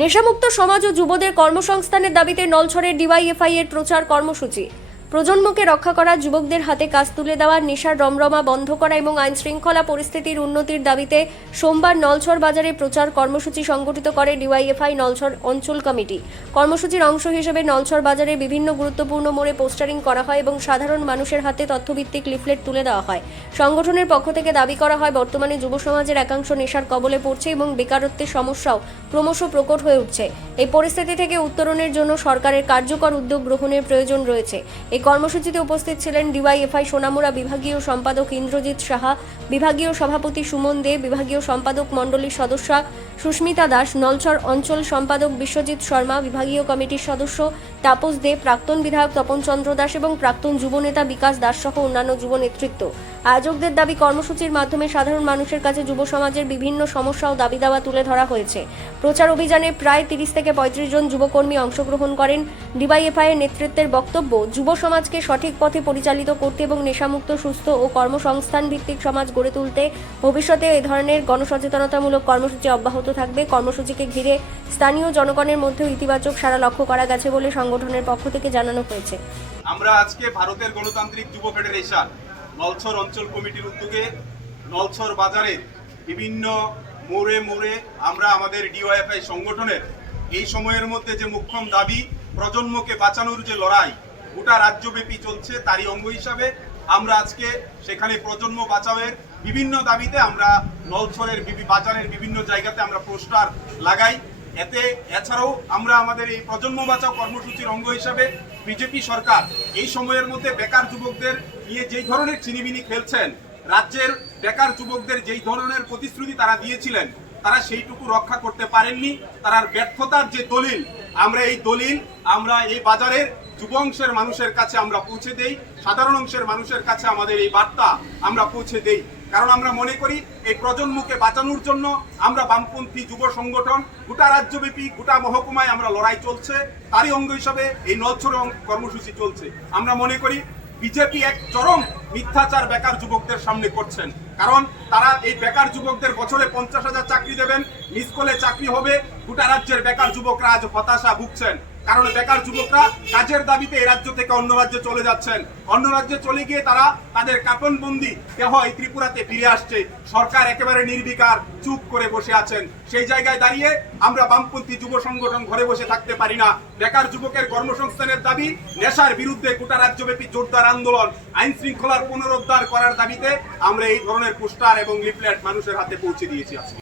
নেশামুক্ত সমাজ ও যুবদের কর্মসংস্থানের দাবিতে নলছড়ের ডিওয়াইএফআই এর প্রচার কর্মসূচি। প্রজন্মকে রক্ষা করা, যুবকদের হাতে কাজ তুলে দেওয়া, নেশার রমরমা বন্ধ করা এবং আইন শৃঙ্খলা পরিস্থিতির উন্নতির দাবিতে সোমবার নলছড় বাজারে প্রচার কর্মসূচি সংগঠিত করে ডিওয়াইএফআই নলছড় অঞ্চল কমিটি। কর্মসূচির অংশ হিসেবে নলছড় বাজারে বিভিন্ন গুরুত্বপূর্ণ মোড়ে পোস্টারিং করা হয় এবং সাধারণ মানুষের হাতে তথ্যভিত্তিক লিফলেট তুলে দেওয়া হয়। সংগঠনের পক্ষ থেকে দাবি করা হয়, বর্তমানে যুব সমাজের একাংশ নেশার কবলে পড়ছে এবং বেকারত্বের সমস্যাও ক্রমশ প্রকট হয়ে উঠছে। এই পরিস্থিতি থেকে উত্তরণের জন্য সরকারের কার্যকর উদ্যোগ গ্রহণের প্রয়োজন রয়েছে। এই কর্মসূচিতে উপস্থিত ছিলেন ডিওয়াইএফআই সোনামুড়া বিভাগীয় সম্পাদক ইন্দ্রজিৎ সাহা, বিভাগীয় সভাপতি সুমন দে, বিভাগীয় সম্পাদক মণ্ডলীর সদস্যা সুস্মিতা দাস, নলছড় অঞ্চল সম্পাদক বিশ্বজিৎ শর্মা, বিভাগীয় কমিটির সদস্য তাপস দে, প্রাক্তন বিধায়ক তপন চন্দ্র দাস এবং প্রাক্তন যুবনেতা বিকাশ দাস সহ অন্যান্য যুব নেতৃত্ব। আয়োজকদের দাবি, কর্মসূচির মাধ্যমে সাধারণ মানুষের কাছে যুব সমাজের বিভিন্ন সমস্যা ও দাবি দাওয়া তুলে ধরা হয়েছে। প্রচার অভিযানে প্রায় 30 থেকে 35 জন যুবকর্মী অংশগ্রহণ করেন। ডিওয়াইএফআই এর নেতৃত্বের বক্তব্য, যুব সমাজকে সঠিক পথে পরিচালিত করতে এবং নেশামুক্ত, সুস্থ ও কর্মসংস্থান ভিত্তিক সমাজ গড়ে তুলতে ভবিষ্যতে এই ধরনের গণসচেতনতামূলক কর্মসূচি অব্যাহত থাকবে। কর্মসূচিকে ঘিরে স্থানীয় জনগণের মধ্যেও ইতিবাচক সাড়া লক্ষ্য করা গেছে বলে সংগঠনের পক্ষ থেকে জানানো হয়েছে। আমরা আজকে ভারতের গণতান্ত্রিক যুব ফেডারেশন নলছড় অঞ্চল কমিটির উদ্যোগে নলছড় বাজারে বিভিন্ন মোড়ে মোড়ে আমরা আমাদের ডিওয়াইএফআই সংগঠনের এই সময়ের মধ্যে যে মুখ্যম দাবি, প্রজন্মকে বাঁচানোর যে লড়াই গোটা রাজ্যব্যাপী চলছে, তারই অঙ্গ হিসাবে আমরা আজকে সেখানে প্রজন্ম বাঁচাওয়ের বিভিন্ন দাবিতে আমরা নলছড়ের বাজারের বিভিন্ন জায়গাতে আমরা পোস্টার লাগাই। এছাড়াও আমরা আমাদের এই প্রজন্ম বাঁচাও কর্মসূচির অঙ্গ হিসাবে বিজেপি সরকার এই সময়ের মধ্যে বেকার যুবকদের নিয়ে যেই ধরনের চিনিমিনি খেলছেন, রাজ্যের বেকার যুবকদের যেই ধরনের প্রতিশ্রুতি তারা দিয়েছিলেন, তারা সেইটুকু রক্ষা করতে পারেননি। তার ব্যর্থতার যে দলিল, আমরা এই দলিল আমরা এই বাজারের যুব অংশের মানুষের কাছে আমরা পৌঁছে দেই, সাধারণ অংশের মানুষের কাছে আমাদের এই বার্তা আমরা পৌঁছে দেই। কারণ আমরা মনে করি এই প্রজন্মকে বাঁচানোর জন্য আমরা বামপন্থী যুব সংগঠন গোটা রাজ্যব্যাপী গোটা মহকুমায় আমরা লড়াই চলছে, তারই অঙ্গ হিসাবে এই নলছড় কর্মসূচি চলছে। আমরা মনে করি বিজেপি এক চরম মিথ্যাচার বেকার যুবকদের সামনে করছেন। কারণ তারা এই বেকার যুবকদের বছরে 50,000 চাকরি দেবেন, মিস করলে চাকরি হবে। গোটা রাজ্যের বেকার যুবকরা আজ হতাশা ভুগছেন, কারণ বেকার যুবকরা কাজের দাবিতে এই রাজ্য থেকে অন্য রাজ্যে চলে যাচ্ছেন। অন্য রাজ্যে চলে গিয়ে তারা তাদের কাপনবন্দি দেহ এই ত্রিপুরাতে ফিরে আসছে। সরকার একেবারে নির্বিকার চুপ করে বসে আছেন। সেই জায়গায় দাঁড়িয়ে আমরা বামপন্থী যুব সংগঠন ঘরে বসে থাকতে পারি না। বেকার যুবকের কর্মসংস্থানের দাবি, নেশার বিরুদ্ধে গোটা রাজ্যব্যাপী জোরদার আন্দোলন, আইন শৃঙ্খলার পুনরুদ্ধার করার দাবিতে আমরা এই ধরনের পোস্টার এবং লিফলেট মানুষের হাতে পৌঁছে দিয়েছি।